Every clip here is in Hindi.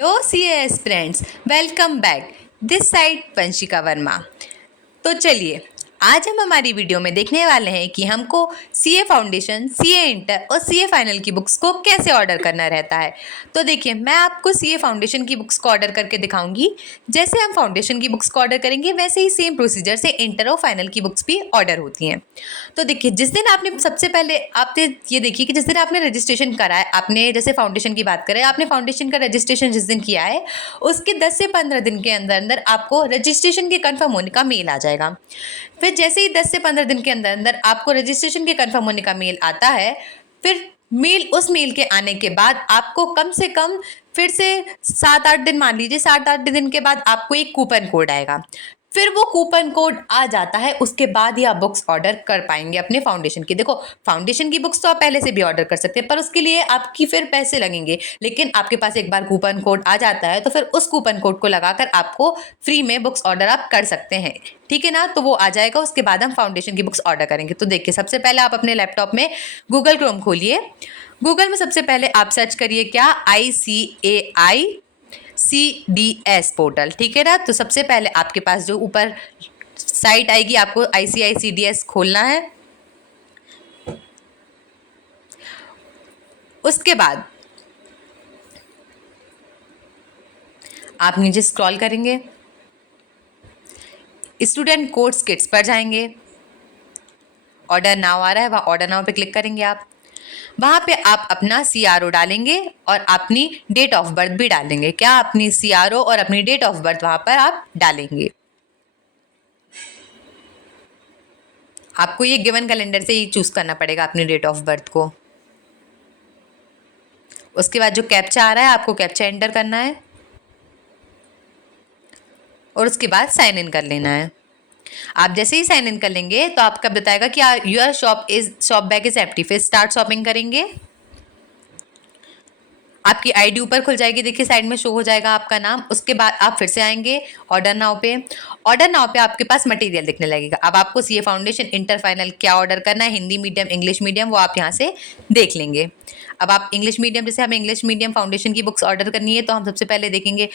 Hello CS friends, welcome back. This side Vanshika Verma. तो चलिए, आज हम हमारी वीडियो में देखने वाले हैं कि हमको सीए फाउंडेशन, सीए इंटर और सीए फाइनल की बुक्स को कैसे ऑर्डर करना रहता है। तो देखिए, मैं आपको सीए फाउंडेशन की बुक्स को ऑर्डर करके दिखाऊंगी। जैसे हम फाउंडेशन की बुक्स को ऑर्डर करेंगे वैसे ही सेम प्रोसीजर से इंटर और फाइनल की बुक्स भी ऑर्डर होती हैं। तो देखिए, जिस दिन आपने सबसे पहले आपने ये देखिए कि जिस दिन आपने रजिस्ट्रेशन करा है, आपने जैसे फाउंडेशन की बात करें, आपने फाउंडेशन का रजिस्ट्रेशन जिस दिन किया है उसके 10 से 15 दिन के अंदर अंदर आपको रजिस्ट्रेशन के कंफर्म होने का मेल आ जाएगा। फिर जैसे ही 10 से 15 दिन के अंदर अंदर आपको रजिस्ट्रेशन के कंफर्म होने का मेल आता है, फिर उस मेल के आने के बाद आपको कम से कम फिर से 7-8 दिन, मान लीजिए 7-8 दिन के बाद आपको एक कूपन कोड आएगा। फिर वो कूपन कोड आ जाता है, उसके बाद ही आप बुक्स ऑर्डर कर पाएंगे अपने फाउंडेशन की। देखो, फाउंडेशन की बुक्स तो आप पहले से भी ऑर्डर कर सकते हैं, पर उसके लिए आपकी फिर पैसे लगेंगे। लेकिन आपके पास एक बार कूपन कोड आ जाता है तो फिर उस कूपन कोड को लगाकर आपको फ्री में बुक्स ऑर्डर आप कर सकते हैं। ठीक है ना? तो वो आ जाएगा, उसके बाद हम फाउंडेशन की बुक्स ऑर्डर करेंगे। तो देखिए, सबसे पहले आप अपने लैपटॉप में गूगल क्रोम खोलिए। गूगल में सबसे पहले आप सर्च करिए क्या, ICAICDS पोर्टल। ठीक है ना? तो सबसे पहले आपके पास जो ऊपर साइट आएगी, आपको ICICDS खोलना है। उसके बाद आप नीचे स्क्रॉल करेंगे, स्टूडेंट कोर्स किट्स पर जाएंगे। ऑर्डर नाउ आ रहा है, वहाँ ऑर्डर नाउ पे क्लिक करेंगे आप। वहाँ पे आप अपना CRO डालेंगे और अपनी डेट ऑफ बर्थ भी डालेंगे। क्या, अपनी CRO और अपनी डेट ऑफ बर्थ वहाँ पर आप डालेंगे। आपको ये गिवन कैलेंडर से ही चूज करना पड़ेगा अपनी डेट ऑफ बर्थ को। उसके बाद जो कैप्चा आ रहा है, आपको कैप्चा एंटर करना है और उसके बाद साइन इन कर लेना है। आप जैसे ही साइन इन कर लेंगे तो आपका बताएगा कि your shop bag is empty. फिर स्टार्ट शॉपिंग करेंगे। आपकी आईडी ऊपर खुल जाएगी, देखिए साइड में शो हो जाएगा आपका नाम। उसके बाद आप फिर से आएंगे ऑर्डर नाउ पे। ऑर्डर नाउ पे आपके पास मटेरियल दिखने लगेगा। अब आपको सीए फाउंडेशन, इंटर, फाइनल क्या ऑर्डर करना है, हिंदी मीडियम, इंग्लिश मीडियम, वो आप यहाँ से देख लेंगे। अब आप इंग्लिश मीडियम, जैसे हमें इंग्लिश मीडियम फाउंडेशन की बुक्स ऑर्डर करनी है तो हम सबसे पहले देखेंगे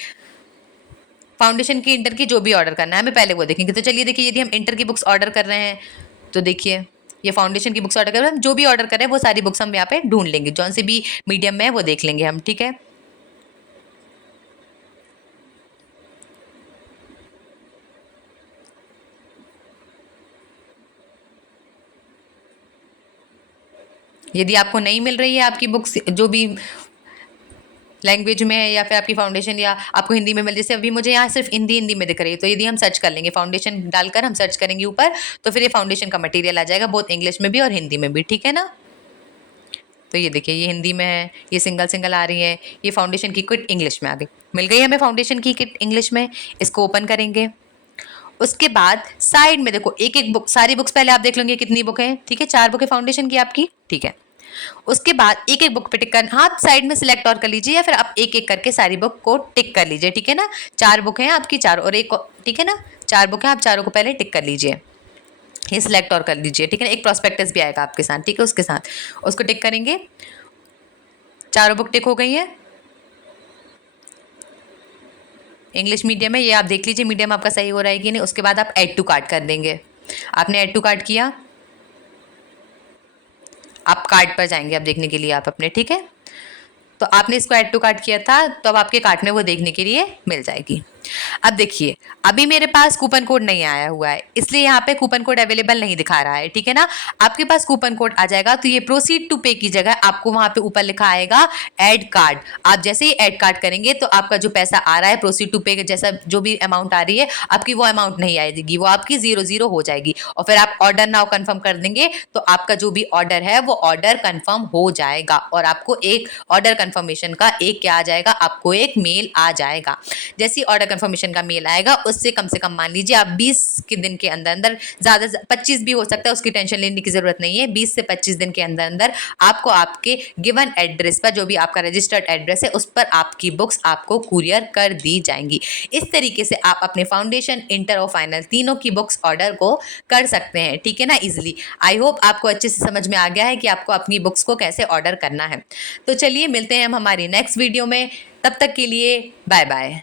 फाउंडेशन की, इंटर की जो भी ऑर्डर करना है हमें पहले वो देखेंगे। तो चलिए देखिए, यदि हम इंटर की बुक्स ऑर्डर कर रहे हैं तो देखिए, ये फाउंडेशन की बुक्स ऑर्डर कर रहे हैं, हम जो भी ऑर्डर कर रहे हैं वो सारी बुक्स हम यहाँ पे ढूंढ लेंगे। जौन से भी मीडियम में है वो देख लेंगे हम। ठीक है, यदि आपको नहीं मिल रही है आपकी बुक्स जो भी लैंग्वेज में है, या फिर आपकी फाउंडेशन या आपको हिंदी में मिल, जैसे अभी मुझे यहाँ सिर्फ हिंदी में दिख रही है, तो यदि हम सर्च कर लेंगे, फाउंडेशन डालकर हम सर्च करेंगे ऊपर, तो फिर ये फाउंडेशन का मटेरियल आ जाएगा, बहुत इंग्लिश में भी और हिंदी में भी। ठीक है ना? तो ये देखिए, ये हिंदी में है, ये सिंगल सिंगल आ रही है। ये फाउंडेशन की किट इंग्लिश में आ गई, मिल गई हमें फाउंडेशन की किट इंग्लिश में। इसको ओपन करेंगे। उसके बाद साइड में देखो, एक एक बुक, सारी बुक्स पहले आप देख लेंगे कितनी बुक है। ठीक है, 4 बुक है फाउंडेशन की आपकी। ठीक है, उसके बाद एक एक बुक पे टिक कर, हाँ, साइड में सिलेक्ट और कर लीजिए, या फिर आप एक एक करके सारी बुक को टिक कर लीजिए। ठीक है ना? 4 बुक हैं आपकी, 4 और एक, ठीक है ना? 4 बुक हैं, आप चारों को पहले टिक कर लीजिए, ये सिलेक्ट और कर लीजिए। ठीक है, एक प्रोस्पेक्टस भी आएगा आपके साथ। ठीक है, उसके साथ उसको टिक करेंगे। चारों बुक टिक हो गई है। इंग्लिश मीडियम है, ये आप देख लीजिए मीडियम आपका सही हो रहा है कि नहीं। उसके बाद आप ऐड टू कार्ट कर देंगे। आपने ऐड टू कार्ट किया, आप कार्ट पर जाएंगे अब देखने के लिए आप अपने। ठीक है, तो आपने इसको ऐड टू कार्ट किया था, तो अब आपके कार्ट में वो देखने के लिए मिल जाएगी। अब देखिए, अभी मेरे पास कूपन कोड नहीं आया हुआ है, इसलिए यहाँ पे कूपन कोड अवेलेबल नहीं दिखा रहा है। ठीक है ना? आपके पास कूपन कोड आ जाएगा तो ये प्रोसीड टू पे की जगह आपको वहां पे ऊपर लिखा आएगा ऐड कार्ड। आप जैसे ही ऐड कार्ड करेंगे तो आपका जो पैसा आ रहा है प्रोसीड टू पे, जैसा जो भी अमाउंट आ रही है आपकी, वो अमाउंट नहीं आएगी, वो आपकी 0-0 हो जाएगी। और फिर आप ऑर्डर नाउ कंफर्म कर देंगे तो आपका जो भी ऑर्डर है वो ऑर्डर कंफर्म हो जाएगा और आपको एक ऑर्डर कंफर्मेशन का एक क्या आ जाएगा, आपको एक मेल आ जाएगा। जैसे ही ऑर्डर कंफर्मेशन का मेल आएगा, उससे कम से कम मान लीजिए आप 20 के दिन के अंदर अंदर, ज्यादा 25 भी हो सकता है, उसकी टेंशन लेने की जरूरत नहीं है। 20 से 25 दिन के अंदर अंदर आपको आपके गिवन एड्रेस पर, जो भी आपका रजिस्टर्ड एड्रेस है, उस पर आपकी बुक्स आपको कुरियर कर दी जाएंगी। इस तरीके से आप अपने फाउंडेशन, इंटर और फाइनल तीनों की बुक्स ऑर्डर को कर सकते हैं। ठीक है ना? इजिली। आई होप आपको अच्छे से समझ में आ गया है कि आपको अपनी बुक्स को कैसे ऑर्डर करना है। तो चलिए, मिलते हैं हैं हम हमारी नेक्स्ट वीडियो में। तब तक के लिए बाय बाय।